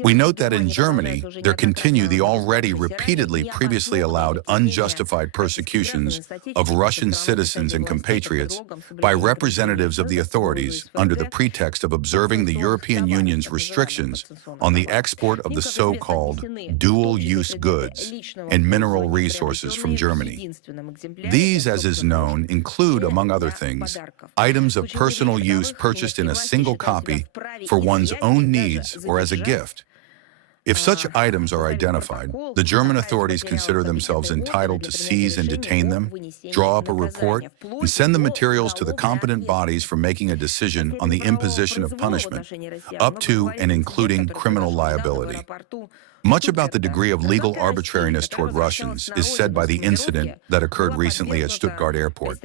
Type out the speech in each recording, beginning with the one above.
We note that in Germany, there continue the already repeatedly previously allowed unjustified persecutions of Russian citizens and compatriots by representatives of the authorities under the pretext of observing the European Union's restrictions on the export of the so-called dual-use goods and mineral resources from Germany. These, as is known, include, among other things, items of personal use purchased in a single copy for one's own needs or as a gift. If such items are identified, the German authorities consider themselves entitled to seize and detain them, draw up a report, and send the materials to the competent bodies for making a decision on the imposition of punishment, up to and including criminal liability. Much about the degree of legal arbitrariness toward Russians is said by the incident that occurred recently at Stuttgart Airport.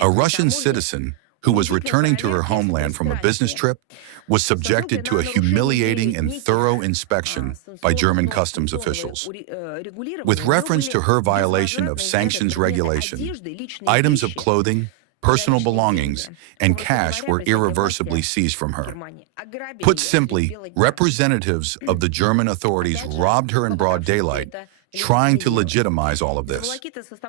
A Russian citizen who was returning to her homeland from a business trip was subjected to a humiliating and thorough inspection by German customs officials. With reference to her violation of sanctions regulation, items of clothing, personal belongings, and cash were irreversibly seized from her. Put simply, representatives of the German authorities robbed her in broad daylight, trying to legitimize all of this.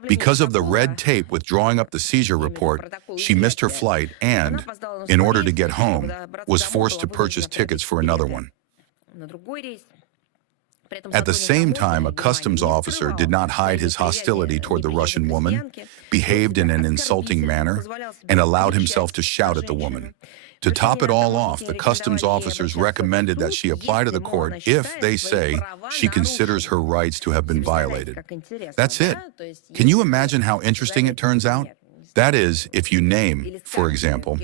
Because of the red tape with drawing up the seizure report, she missed her flight and, in order to get home, was forced to purchase tickets for another one. At the same time, a customs officer did not hide his hostility toward the Russian woman, behaved in an insulting manner, and allowed himself to shout at the woman. To top it all off, the customs officers recommended that she apply to the court if, they say, she considers her rights to have been violated. That's it. Can you imagine how interesting it turns out? That is, if you name, for example,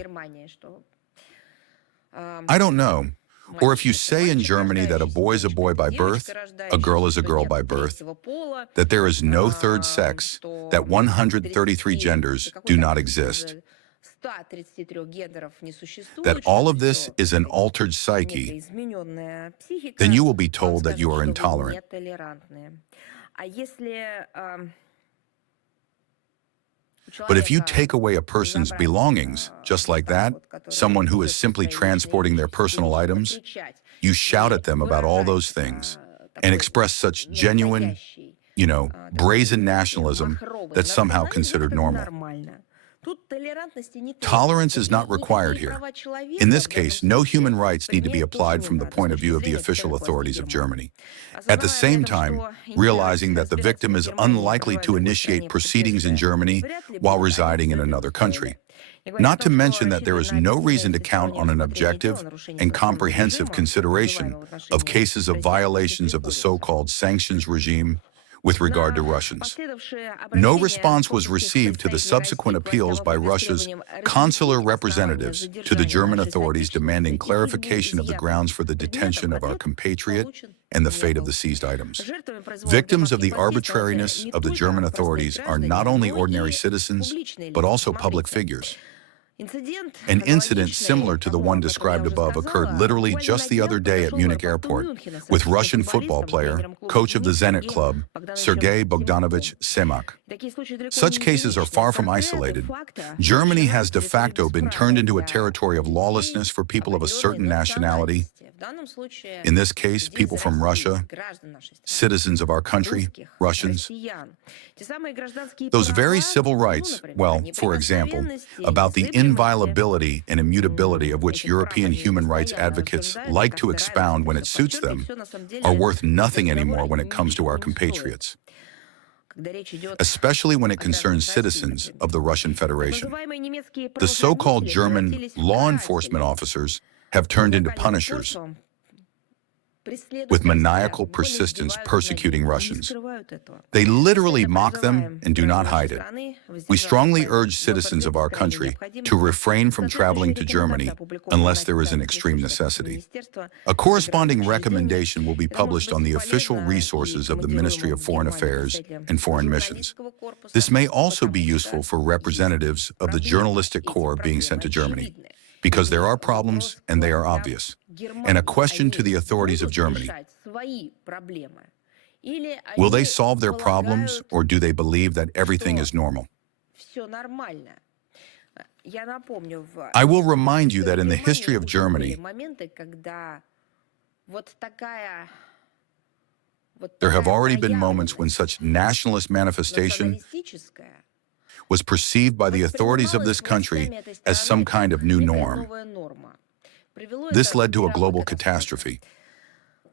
I don't know, or if you say in Germany that a boy is a boy by birth, a girl is a girl by birth, that there is no third sex, that 133 genders do not exist, that all of this is an altered psyche, then you will be told that you are intolerant. But if you take away a person's belongings, just like that, someone who is simply transporting their personal items, you shout at them about all those things and express such genuine, brazen nationalism that's somehow considered normal. Tolerance is not required here. In this case, no human rights need to be applied from the point of view of the official authorities of Germany. At the same time, realizing that the victim is unlikely to initiate proceedings in Germany while residing in another country. Not to mention that there is no reason to count on an objective and comprehensive consideration of cases of violations of the so-called sanctions regime with regard to Russians. No response was received to the subsequent appeals by Russia's consular representatives to the German authorities demanding clarification of the grounds for the detention of our compatriot and the fate of the seized items. Victims of the arbitrariness of the German authorities are not only ordinary citizens, but also public figures. An incident similar to the one described above occurred literally just the other day at Munich Airport with Russian football player, coach of the Zenit club, Sergei Bogdanovich Semak. Such cases are far from isolated. Germany has de facto been turned into a territory of lawlessness for people of a certain nationality. In this case, people from Russia, citizens of our country, Russians. Those very civil rights, well, for example, about the inviolability and immutability of which European human rights advocates like to expound when it suits them, are worth nothing anymore when it comes to our compatriots, especially when it concerns citizens of the Russian Federation. The so-called German law enforcement officers have turned into punishers, with maniacal persistence persecuting Russians. They literally mock them and do not hide it. We strongly urge citizens of our country to refrain from traveling to Germany unless there is an extreme necessity. A corresponding recommendation will be published on the official resources of the Ministry of Foreign Affairs and Foreign Missions. This may also be useful for representatives of the journalistic corps being sent to Germany, because there are problems and they are obvious. And a question to the authorities of Germany: will they solve their problems, or do they believe that everything is normal? I will remind you that in the history of Germany, There have already been moments when such nationalist manifestation was perceived by the authorities of this country as some kind of new norm. This led to a global catastrophe.